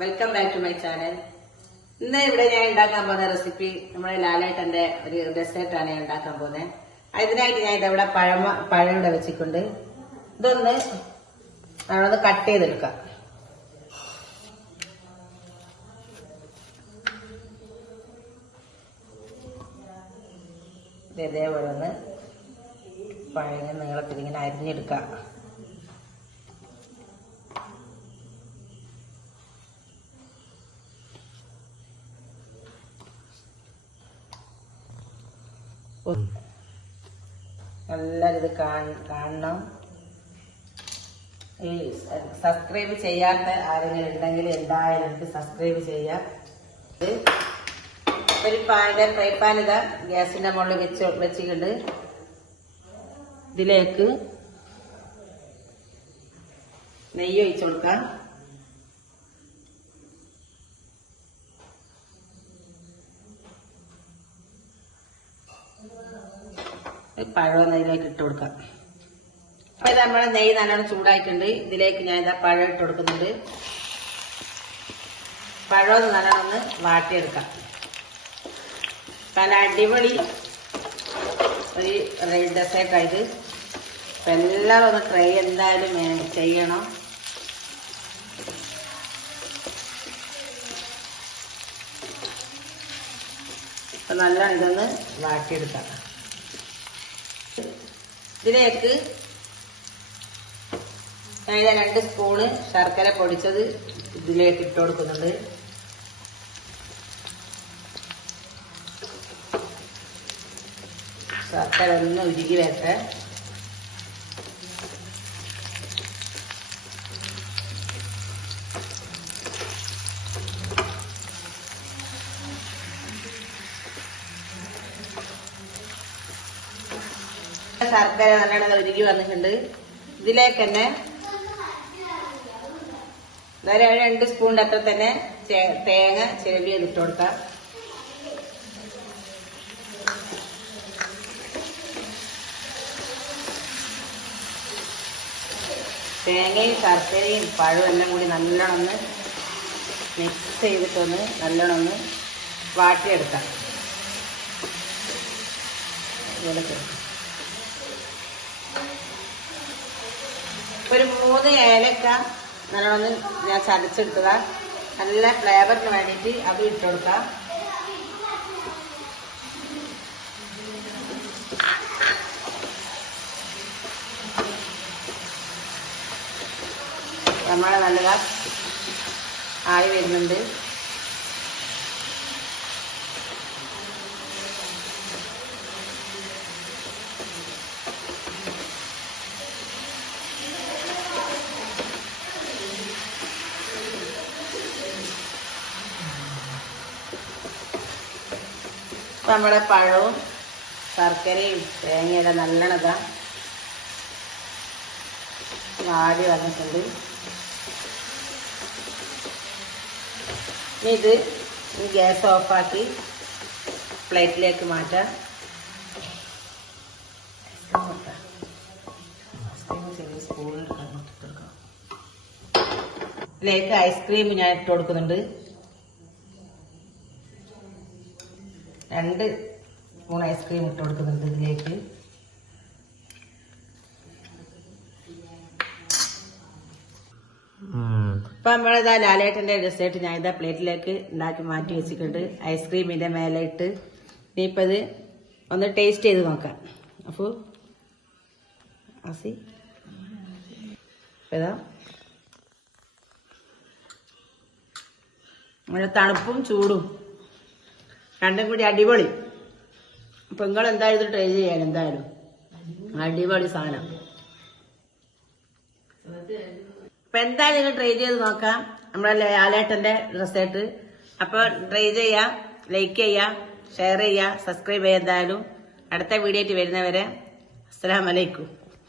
Welcome back to my channel. ഇന്ന് ഇവിടെ ഞാൻ ഉണ്ടാക്കാൻ പോകുന്ന റെസിപ്പി നമ്മുടെ ലാലേട്ടന്റെ ഒരു ഡെസേർട്ടാണ് ഞാൻ ഉണ്ടാക്കാൻ പോകുന്നത്. അതിനായിട്ട് ഞാൻ ഇതവിടെ പഴം ഇവിടെ വെച്ചിട്ടുണ്ട്. ഇതൊന്ന് നമ്മളൊന്ന് കട്ട് ചെയ്തെടുക്കാം. ഇതേപോലെ ഒന്ന് പഴയ നീളത്തിൽ ഇങ്ങനെ അരിഞ്ഞെടുക്കാം. എല്ലാവരും ഇത് കാണണം. ഈ സബ്സ്ക്രൈബ് ചെയ്യാത്ത ആരെങ്കിലും ഉണ്ടെങ്കിൽ എന്തായാലും എനിക്ക് സബ്സ്ക്രൈബ് ചെയ്യാം. ഒരു ഫ്രൈ പാൻ ഇതാ ഗ്യാസിന്റെ മുകളിൽ വെച്ചിട്ടുണ്ട്. ഇതിലേക്ക് നെയ്യ് ഒഴിച്ചു കൊടുക്കാം. പഴം ഇതിലേക്ക് ഇട്ട് കൊടുക്കാം. അപ്പൊ ഇത് നമ്മുടെ നെയ്യ് നല്ലോണം ചൂടായിട്ടുണ്ട്. ഇതിലേക്ക് ഞാൻ ഇതാ പഴം ഇട്ട് കൊടുക്കുന്നുണ്ട്. പഴം നല്ലോണം ഒന്ന് വാട്ടിയെടുക്കാം. നല്ല അടിപൊളി ഒരു ഡെസേർട്ടായത്. അപ്പൊ എല്ലാവരും ഒന്ന് ട്രൈ എന്തായാലും ചെയ്യണം. അപ്പൊ നല്ലോണം ഇതൊന്ന് വാട്ടിയെടുക്കാം. ഇതിലേക്ക് ഞാൻ 2 സ്പൂണ് ശർക്കര പൊടിച്ചത് ഇതിലേക്ക് ഇട്ട് കൊടുക്കുന്നുണ്ട്. ശർക്കര ഒന്ന് ഉരുകി വരട്ടെ. ശർക്കര നല്ലോണം ഉരുകി വന്നിട്ടുണ്ട്. ഇതിലേക്ക് തന്നെ 2 സ്പൂണിന്റെ അത്ര തന്നെ തേങ്ങ ചിരവിയത് ഇട്ട് കൊടുക്കാം. തേങ്ങയും ശർക്കരയും പഴവും എല്ലാം കൂടി നല്ലോണം ഒന്ന് മിക്സ് ചെയ്തിട്ടൊന്ന് നല്ലോണം ഒന്ന് വാട്ടിയെടുക്കാം. ഇതുപോലെ ഒരു 3 ഏലക്ക നല്ലോണം ഞാൻ ചതച്ചെടുത്തതാ. നല്ല ഫ്ലേവറിന് വേണ്ടിയിട്ട് അത് ഇട്ട് കൊടുക്കാം. നമ്മളെ നല്ലതാ ആയി വരുന്നുണ്ട്. നമ്മുടെ പഴവും ശർക്കരയും തേങ്ങയുടെ നല്ലോണം വാടി വന്നിട്ടുണ്ട്. ഇനി ഇത് ഗ്യാസ് ഓഫാക്കി പ്ലേറ്റിലേക്ക് മാറ്റാം. ഇതിലേക്ക് ഐസ്ക്രീം ഞാൻ ഇട്ട് കൊടുക്കുന്നുണ്ട്. 2 സ്പൂൺ ഐസ്ക്രീം ഇട്ട് കൊടുക്കുന്നുണ്ട് ഇതിലേക്ക്. ഇപ്പൊ നമ്മളിതാ ലാലേട്ടന്റെ ഡെസേർട്ട് ഞാൻ ഇതാ പ്ലേറ്റിലേക്ക് ഉണ്ടാക്കി മാറ്റി വെച്ചിട്ടുണ്ട്. ഐസ്ക്രീമിന്റെ മേലെ ഇട്ട് ഇനിയിപ്പത് ഒന്ന് ടേസ്റ്റ് ചെയ്ത് നോക്കാം. അപ്പൊ ഇതാ നമ്മുടെ തണുപ്പും ചൂടും രണ്ടും കൂടി അടിപൊളി. അപ്പൊ നിങ്ങൾ എന്തായാലും ട്രൈ ചെയ്യാൻ എന്തായാലും അടിപൊളി സാധനം. അപ്പൊ എന്തായാലും നിങ്ങൾ ട്രൈ ചെയ്ത് നോക്കാം നമ്മളെ ലാലേട്ടന്റെ ഡെസേർട്ട്. അപ്പൊ ട്രൈ ചെയ്യാം, ലൈക്ക് ചെയ്യാം, ഷെയർ ചെയ്യാം, സബ്സ്ക്രൈബ് ചെയ്യാം. എന്തായാലും അടുത്ത വീഡിയോ ആയിട്ട് വരുന്നവരെ അസ്സലാമു അലൈക്കും.